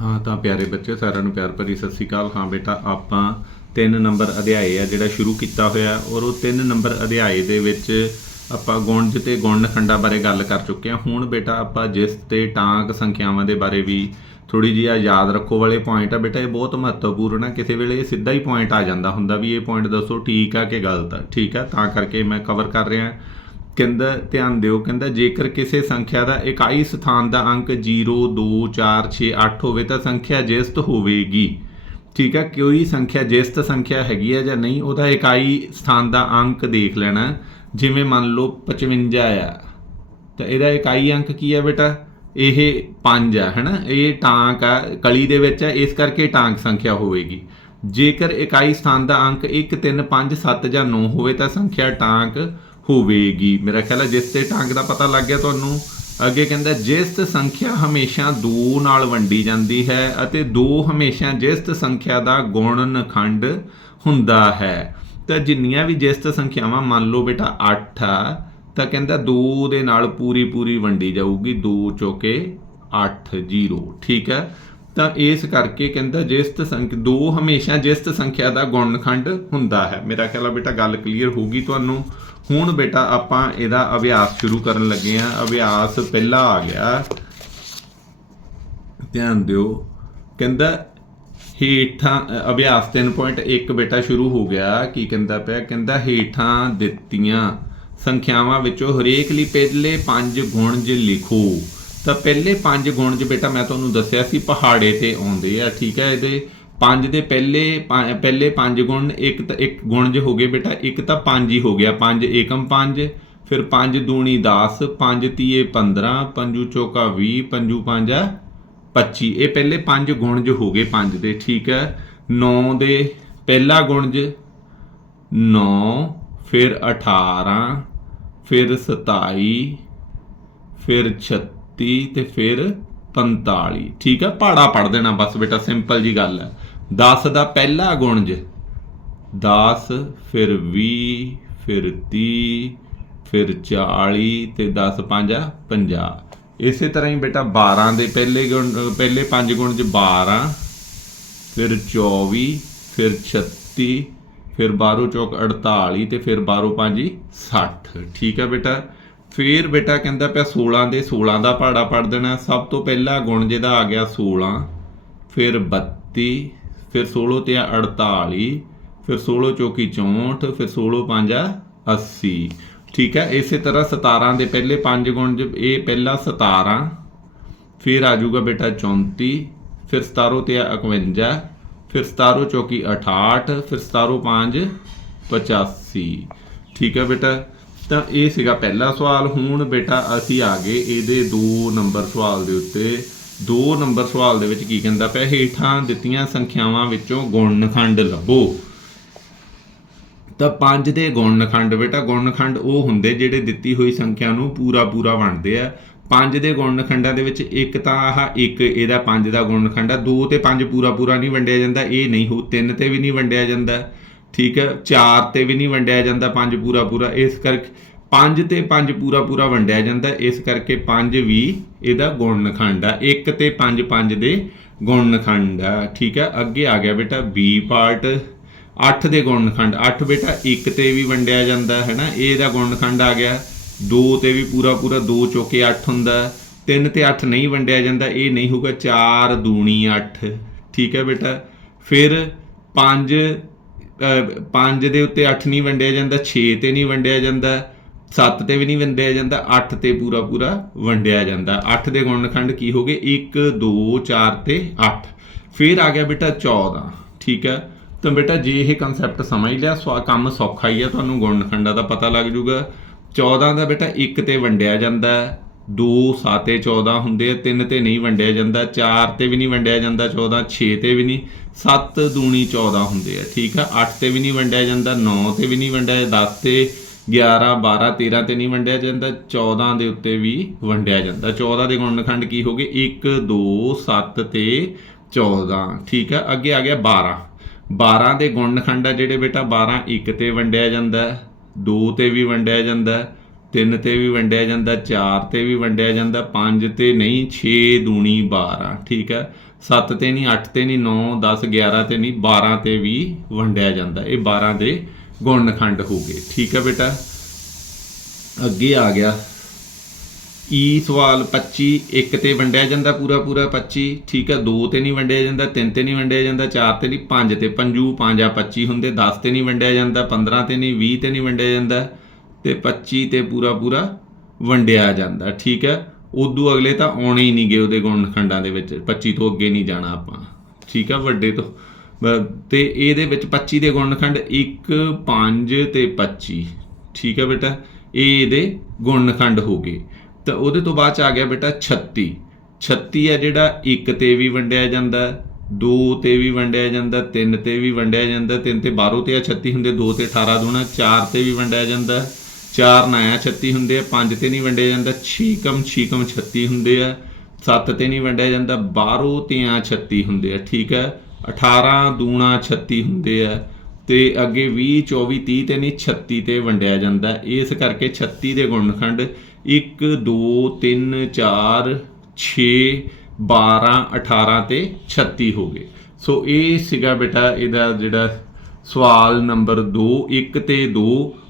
ਹਾਂ, ਤਾਂ ਪਿਆਰੇ ਬੱਚੇ ਸਾਰਿਆਂ ਨੂੰ ਪਿਆਰ ਭਰੀ ਸਤਿ ਸ੍ਰੀ ਅਕਾਲ। ਹਾਂ ਬੇਟਾ, ਆਪਾਂ 3 ਨੰਬਰ ਅਧਿਆਏ ਆ ਜਿਹੜਾ ਸ਼ੁਰੂ ਕੀਤਾ ਹੋਇਆ ਔਰ ਉਹ 3 ਨੰਬਰ ਅਧਿਆਏ ਦੇ ਵਿੱਚ ਆਪਾਂ ਗੁਣਜ ਤੇ ਗੁਣਨਖੰਡਾਂ ਬਾਰੇ ਗੱਲ ਕਰ ਚੁੱਕੇ ਹਾਂ। ਹੁਣ ਬੇਟਾ, ਆਪਾਂ ਜਿਸ ਤੇ ਟਾਂਕ ਸੰਖਿਆਵਾਂ ਦੇ ਬਾਰੇ ਵੀ ਥੋੜੀ ਜਿਹੀ ਆ ਯਾਦ ਰੱਖੋ ਵਾਲੇ ਪੁਆਇੰਟ ਆ। ਬੇਟਾ, ਇਹ ਬਹੁਤ ਮਹੱਤਵਪੂਰਨ ਆ। ਕਿਸੇ ਵੇਲੇ ਇਹ ਸਿੱਧਾ ਹੀ ਪੁਆਇੰਟ ਆ ਜਾਂਦਾ ਹੁੰਦਾ ਵੀ ਇਹ ਪੁਆਇੰਟ ਦੱਸੋ ਠੀਕ ਆ ਕਿ ਗਲਤ ਆ। ਠੀਕ ਆ? ਤਾਂ ਕਰਕੇ ਮੈਂ ਕਵਰ ਕਰ ਰਿਹਾ। ਕਹਿੰਦਾ, ਧਿਆਨ ਦਿਓ, ਕਹਿੰਦਾ, ਜੇਕਰ ਕਿਸੇ ਸੰਖਿਆ ਦਾ ਇਕਾਈ ਸਥਾਨ ਦਾ ਅੰਕ 0 2 4 6 8 ਹੋਵੇ ਤਾਂ ਸੰਖਿਆ ਜਿਸਤ ਹੋਵੇਗੀ। ਠੀਕ ਹੈ, ਕੋਈ ਸੰਖਿਆ ਜਿਸਤ ਸੰਖਿਆ ਹੈਗੀ ਹੈ ਜਾਂ ਨਹੀਂ, ਉਹਦਾ ਇਕਾਈ ਸਥਾਨ ਦਾ ਅੰਕ ਦੇਖ ਲੈਣਾ। ਜਿਵੇਂ ਮੰਨ ਲਓ 55 ਆ, ਤਾਂ ਇਹਦਾ ਇਕਾਈ ਅੰਕ ਕੀ ਹੈ ਬੇਟਾ? ਇਹ 5 ਆ, ਹੈਨਾ? ਇਹ ਟਾਂਕ ਆ, ਕਲੀ ਦੇ ਵਿੱਚ ਆ, ਇਸ ਕਰਕੇ ਟਾਂਕ ਸੰਖਿਆ ਹੋਵੇਗੀ। ਜੇਕਰ ਇਕਾਈ ਸਥਾਨ ਦਾ ਅੰਕ 1 3 5 7 ਜਾਂ 9 ਹੋਵੇ ਤਾਂ ਸੰਖਿਆ ਟਾਂਕ ਹੋਵੇਗੀ। ਮੇਰਾ ਖਿਆਲ ਹੈ ਜਿਸ ਤੇ ਢੰਗ ਦਾ ਪਤਾ ਲੱਗ ਗਿਆ ਤੁਹਾਨੂੰ। ਅੱਗੇ ਕਹਿੰਦਾ ਜਿਸਤ ਸੰਖਿਆ ਹਮੇਸ਼ਾ 2 ਨਾਲ ਵੰਡੀ ਜਾਂਦੀ ਹੈ ਅਤੇ 2 ਹਮੇਸ਼ਾ ਜਿਸਤ ਸੰਖਿਆ ਦਾ ਗੁਣਨਖੰਡ ਹੁੰਦਾ ਹੈ। ਤਾਂ ਜਿੰਨੀਆਂ ਵੀ ਜਿਸਤ ਸੰਖਿਆਵਾਂ, ਮੰਨ ਲਓ ਬੇਟਾ 8 ਆ, ਤਾਂ ਕਹਿੰਦਾ 2 ਦੇ ਨਾਲ ਪੂਰੀ ਪੂਰੀ ਵੰਡੀ ਜਾਊਗੀ। 2 ਚੋਕੇ 8 0 ਠੀਕ ਹੈ? ਤਾਂ ਇਸ ਕਰਕੇ ਕਹਿੰਦਾ ਜਿਸਤ ਸੰਖ ਦੋ ਹਮੇਸ਼ਾ ਜਿਸਤ ਸੰਖਿਆ ਦਾ ਗੁਣਨਖੰਡ ਹੁੰਦਾ ਹੈ। ਮੇਰਾ ਖਿਆਲ ਆ ਬੇਟਾ ਗੱਲ ਕਲੀਅਰ ਹੋਊਗੀ ਤੁਹਾਨੂੰ। ਹੁਣ ਬੇਟਾ ਆਪਾਂ ਇਹਦਾ ਅਭਿਆਸ ਸ਼ੁਰੂ ਕਰਨ ਲੱਗੇ ਆ ਅਭਿਆਸ ਪਹਿਲਾ ਆ ਗਿਆ। ਧਿਆਨ ਦਿਓ। ਕਹਿੰਦਾ ਹੇਠਾਂ ਅ, ਅਭਿਆਸ 3.1 ਬੇਟਾ ਸ਼ੁਰੂ ਹੋ ਗਿਆ। ਕੀ ਕਹਿੰਦਾ ਪਿਆ? ਕਹਿੰਦਾ ਹੇਠਾਂ ਦਿੱਤੀਆਂ। ਸੰਖਿਆਵਾਂ ਵਿੱਚੋਂ ਹਰੇਕ ਲਈ ਪਹਿਲੇ ਪੰਜ ਗੁਣ ਗੁਣਜ ਲਿਖੋ। ਤਾਂ ਪਹਿਲੇ ਪੰਜ ਗੁਣਜ ਬੇਟਾ ਮੈਂ ਤੁਹਾਨੂੰ ਦੱਸਿਆ ਸੀ, ਪਹਾੜੇ ਤੇ ਆਉਂਦੇ ਆ, ਠੀਕ ਹੈ? ਇਹਦੇ ਪੰਜ ਦੇ ਪਹਿਲੇ ਪੰ- ਪਹਿਲੇ ਪੰਜ ਗੁਣ, ਇੱਕ ਤਾਂ, ਇੱਕ ਗੁਣਜ ਹੋ ਗਏ ਬੇਟਾ, ਇੱਕ ਤਾਂ ਪੰਜ ਹੀ ਹੋ ਗਿਆ। ਪੰਜ ਏਕਮ ਪੰਜ, ਫਿਰ ਪੰਜ ਦੂਣੀ 10 ਪੰਜ ਤੀਏ 15 ਪੰਜੂ ਚੌਕਾ 20 ਪੰਜੂ ਪੰਜਾ 25 ਇਹ ਪਹਿਲੇ ਪੰਜ ਗੁਣਜ ਹੋ ਗਏ ਪੰਜ ਦੇ, ਠੀਕ ਹੈ? 9 ਦੇ ਪਹਿਲਾ ਗੁਣਜ 9 ਫਿਰ 18 ਫਿਰ 27 ਫਿਰ 36 ਤੇ ਫਿਰ 45 ਠੀਕ ਹੈ ਪਹਾੜਾ ਪੜ ਦੇਣਾ ਬਸ ਬੇਟਾ ਸਿੰਪਲ ਜੀ ਗੱਲ ਹੈ। 10 ਦਾ ਪਹਿਲਾ ਗੁਣਜ। 10 ਫਿਰ 20 ਫਿਰ 30 ਫਿਰ 40 ਤੇ 10 ਪੰਜਾ 50 ਇਸੇ ਤਰ੍ਹਾਂ ਹੀ ਬੇਟਾ 12 ਦੇ ਪਹਿਲੇ ਗੁਣ ਪਹਿਲੇ ਪੰਜ ਗੁਣ ਚ 12 ਫਿਰ 24 ਫਿਰ 36 ਫਿਰ 12 ਚੌਕ 48 ਤੇ ਫਿਰ 12 ਪੰਜ 60 ਠੀਕ ਹੈ ਬੇਟਾ? ਫਿਰ ਬੇਟਾ ਕਹਿੰਦਾ ਪਿਆ 16 ਦੇ 16 ਦਾ ਪਹਾੜਾ ਪੜ ਦੇਣਾ। ਸਭ ਤੋਂ ਪਹਿਲਾ ਗੁਣ ਜਿਹਦਾ ਆ ਗਿਆ 16 ਫਿਰ 32 ਫਿਰ 16 ਤੇ 48 ਫਿਰ 16 ਚੌਕੀ 64 ਫਿਰ 16 ਪੰਜਾ 80 ਠੀਕ ਹੈ, ਇਸੇ ਤਰ੍ਹਾਂ 17 ਦੇ ਪਹਿਲੇ ਪੰਜ ਗੁਣ ਜ- ਇਹ ਪਹਿਲਾ 17 ਫਿਰ ਆ ਜਾਊਗਾ ਬੇਟਾ 34 ਫਿਰ 17 ਤੇ 51 ਫਿਰ 17 ਚੌਕੀ 68 ਫਿਰ 17 5 85 ਠੀਕ ਹੈ ਬੇਟਾ ਤਾਂ ਇਹ ਸੀਗਾ ਪਹਿਲਾ ਸਵਾਲ। ਹੁਣ ਬੇਟਾ ਅਸੀਂ ਆ ਗਏ ਇਹਦੇ 2 ਨੰਬਰ ਸਵਾਲ ਦੇ ਉੱਤੇ। 2 ਨੰਬਰ ਸਵਾਲ ਦੇ ਵਿੱਚ ਕੀ ਕਹਿੰਦਾ ਪਿਆ? ਹੇਠਾਂ ਦਿੱਤੀਆਂ ਸੰਖਿਆਵਾਂ ਵਿੱਚੋਂ ਗੁਣਨਖੰਡ ਲੱਭੋ। ਤਾਂ ਪੰਜ ਦੇ ਗੁਣਨਖੰਡ ਬੇਟਾ, ਗੁਣਨਖੰਡ ਉਹ ਹੁੰਦੇ ਜਿਹੜੇ ਦਿੱਤੀ ਹੋਈ ਸੰਖਿਆ ਨੂੰ ਪੂਰਾ ਪੂਰਾ ਵੰਡਦੇ ਆ। ਪੰਜ ਦੇ ਗੁਣਨਖੰਡਾਂ ਦੇ ਵਿੱਚ ਇੱਕ ਤਾਂ ਆਹ ਇੱਕ ਇਹਦਾ ਪੰਜ ਦਾ ਗੁਣਨਖੰਡ ਆ। ਦੋ ਤੇ ਪੰਜ ਪੂਰਾ ਪੂਰਾ ਨਹੀਂ ਵੰਡਿਆ ਜਾਂਦਾ, ਇਹ ਨਹੀਂ ਹੋ ਤਿੰਨ ਤੇ ਵੀ ਨਹੀਂ ਵੰਡਿਆ ਜਾਂਦਾ। ਠੀਕ ਹੈ, ਚਾਰ ਤੇ ਵੀ ਨਹੀਂ ਵੰਡਿਆ ਜਾਂਦਾ, ਪੰਜ ਪੂਰਾ ਪੂਰਾ, ਇਸ ਕਰਕੇ ਪੰਜ ਤੇ ਪੰਜ ਪੂਰਾ ਪੂਰਾ ਵੰਡਿਆ ਜਾਂਦਾ, ਇਸ ਕਰਕੇ ਪੰਜ ਵੀ ਇਹਦਾ ਗੁਣਨਖੰਡ ਆ, ਇੱਕ ਤੇ ਪੰਜ ਪੰਜ ਦੇ ਗੁਣਨਖੰਡ ਆ, ਠੀਕ ਹੈ, ਅੱਗੇ ਆ ਗਿਆ ਬੇਟਾ ਬੀ ਪਾਰਟ 8 ਦੇ ਗੁਣਨਖੰਡ 8 ਬੇਟਾ 1 ਤੇ ਵੀ ਵੰਡਿਆ ਜਾਂਦਾ ਹੈ ਨਾ ਇਹ ਦਾ ਗੁਣਨਖੰਡ ਆ ਗਿਆ 2 ਤੇ ਵੀ ਪੂਰਾ ਪੂਰਾ 2 ਚੌਕੇ 8 ਹੁੰਦਾ 3 ਤੇ 8 ਨਹੀਂ ਵੰਡਿਆ ਜਾਂਦਾ, ਇਹ ਨਹੀਂ ਹੋਊਗਾ 4 ਦੂਣੀ 8 ਠੀਕ ਹੈ ਬੇਟਾ, ਫਿਰ 5 5 ਦੇ ਉੱਤੇ 8 ਨਹੀਂ ਵੰਡਿਆ ਜਾਂਦਾ 6 ਤੇ ਨਹੀਂ ਵੰਡਿਆ ਜਾਂਦਾ 7 ਤੇ ਵੀ ਨਹੀਂ ਵੰਡਿਆ ਜਾਂਦਾ 8 ਤੇ ਪੂਰਾ ਪੂਰਾ ਵੰਡਿਆ ਜਾਂਦਾ। 8 ਦੇ ਗੁਣਨਖੰਡ ਕੀ ਹੋ ਗਏ? 1 2 4 ਤੇ 8 ਫਿਰ ਆ ਗਿਆ ਬੇਟਾ 14 ਠੀਕ ਹੈ? ਤਾਂ ਬੇਟਾ ਜੇ ਇਹ ਕਨਸੈਪਟ ਸਮਝ ਲਿਆ ਸਵਾ ਕੰਮ ਸੌਖਾ ਹੀ ਆ, ਤੁਹਾਨੂੰ ਗੁਣਨਖੰਡਾਂ ਦਾ ਪਤਾ ਲੱਗ ਜਾਊਗਾ। 14 ਦਾ ਬੇਟਾ 1 ਤੇ ਵੰਡਿਆ ਜਾਂਦਾ 2 7 ਤੇ 14 ਹੁੰਦੇ ਆ 3 ਤੇ ਨਹੀਂ ਵੰਡਿਆ ਜਾਂਦਾ 4 ਤੇ ਵੀ ਨਹੀਂ ਵੰਡਿਆ ਜਾਂਦਾ 14 6 ਤੇ ਵੀ ਨਹੀਂ 7 ਦੂਣੀ 14 ਹੁੰਦੇ ਆ, ਠੀਕ ਆ? 8 ਤੇ ਵੀ ਨਹੀਂ ਵੰਡਿਆ ਜਾਂਦਾ 9 ਤੇ ਵੀ ਨਹੀਂ ਵੰਡਿਆ 10 ਤੇ 11 12 13 ਤੇ ਨਹੀਂ ਵੰਡਿਆ ਜਾਂਦਾ 14 ਦੇ ਉੱਤੇ ਵੀ ਵੰਡਿਆ ਜਾਂਦਾ। 14 ਦੇ ਗੁਣਨਖੰਡ ਕੀ ਹੋ ਗਏ? 1 2 7 ਤੇ 14 ਠੀਕ ਆ? ਅੱਗੇ ਆ ਗਿਆ 12 12 ਦੇ ਗੁਣਨਖੰਡ ਆ ਜਿਹੜੇ ਬੇਟਾ 12 1 ਤੇ ਵੰਡਿਆ ਜਾਂਦਾ 2 ਤੇ ਵੀ ਵੰਡਿਆ ਜਾਂਦਾ 3 ਤੇ ਵੀ ਵੰਡਿਆ ਜਾਂਦਾ 4 ਤੇ ਵੀ ਵੰਡਿਆ ਜਾਂਦਾ 5 ਤੇ ਨਹੀਂ 6 ਦੂਣੀ 12 ਠੀਕ ਹੈ? 7 ਤੇ ਨਹੀਂ 8 ਤੇ ਨਹੀਂ 9 10 11 ਤੇ ਨਹੀਂ 12 ਤੇ ਵੀ ਵੰਡਿਆ ਜਾਂਦਾ। ਇਹ 12 ਦੇ ਗੁਣਨਖੰਡ ਹੋ ਗਏ। ਠੀਕ ਹੈ ਬੇਟਾ? ਅੱਗੇ ਆ ਗਿਆ। ਈ ਸਵਾਲ 25 ਇੱਕ ਤੇ ਵੰਡਿਆ ਜਾਂਦਾ ਪੂਰਾ ਪੂਰਾ 25 ਠੀਕ ਹੈ? 2 ਤੇ ਨਹੀਂ ਵੰਡਿਆ ਜਾਂਦਾ 3 ਤੇ ਨਹੀਂ ਵੰਡਿਆ ਜਾਂਦਾ 4 ਤੇ ਨਹੀਂ 5 ਤੇ ਪੰਜੂ 5 ਆ 25 ਹੁੰਦੇ 10 ਤੇ ਨਹੀਂ ਵੰਡਿਆ ਜਾਂਦਾ 15 ਤੇ ਨਹੀਂ 20 ਤੇ ਨਹੀਂ ਵੰਡਿਆ ਜਾਂਦਾ। ਤੇ 25 ਤੇ ਪੂਰਾ ਪੂਰਾ ਵੰਡਿਆ ਜਾਂਦਾ, ਠੀਕ ਹੈ? ਉਦੋਂ ਅਗਲੇ ਤਾਂ ਆਉਣੇ ਹੀ ਨਹੀਂ ਗਏ ਉਹਦੇ ਗੁਣਖੰਡਾਂ ਦੇ ਵਿੱਚ 25 ਤੋਂ ਅੱਗੇ ਨਹੀਂ ਜਾਣਾ ਆਪਾਂ, ਠੀਕ ਹੈ ਵੱਡੇ ਤੋਂ ਬ- ਤੇ ਇਹਦੇ ਵਿੱਚ 25 ਦੇ ਗੁਣਖੰਡ 1 5 ਤੇ 25 ਠੀਕ ਹੈ ਬੇਟਾ? ਇਹ ਇਹਦੇ ਗੁਣਖੰਡ ਹੋ ਗਏ। ਤਾਂ ਉਹਦੇ ਤੋਂ ਬਾਅਦ ਚ ਆ ਗਿਆ ਬੇਟਾ 36 36 ਹੈ ਜਿਹੜਾ 1 ਤੇ ਵੀ ਵੰਡਿਆ ਜਾਂਦਾ 2 ਤੇ ਵੀ ਵੰਡਿਆ ਜਾਂਦਾ 3 ਤੇ ਵੀ ਵੰਡਿਆ ਜਾਂਦਾ 3 ਤੇ 12 ਤੇ ਆ 36 ਹੁੰਦੇ 2 ਤੇ 18 ਦੂਣਾ 4 ਤੇ ਵੀ ਵੰਡਿਆ ਜਾਂਦਾ 4 ਨਾਇਆ 36 ਹੁੰਦੇ ਆ 5 ਤੇ ਨਹੀਂ ਵੰਡਿਆ ਜਾਂਦਾ 6 ਕਮ 6 ਕਮ 36 ਹੁੰਦੇ ਆ 7 ਤੇ ਨਹੀਂ ਵੰਡਿਆ ਜਾਂਦਾ 12 ਤੇ ਆ 36 ਹੁੰਦੇ ਆ, ਠੀਕ ਹੈ? 18 ਦੂਣਾ 36 ਹੁੰਦੇ ਆ, ਤੇ ਅੱਗੇ 20 24 30 ਤੇ ਨਹੀਂ 36 ਤੇ ਵੰਡਿਆ ਜਾਂਦਾ। ਇਸ ਕਰਕੇ 36 ਦੇ ਗੁਣਨਖੰਡ 1 2 3 4 6 12 18 ਤੇ 36 ਹੋ ਗਏ। ਸੋ ਇਹ ਸੀਗਾ ਬੇਟਾ ਇਹਦਾ ਜਿਹੜਾ ਸਵਾਲ ਨੰਬਰ 2 1 ਤੇ 2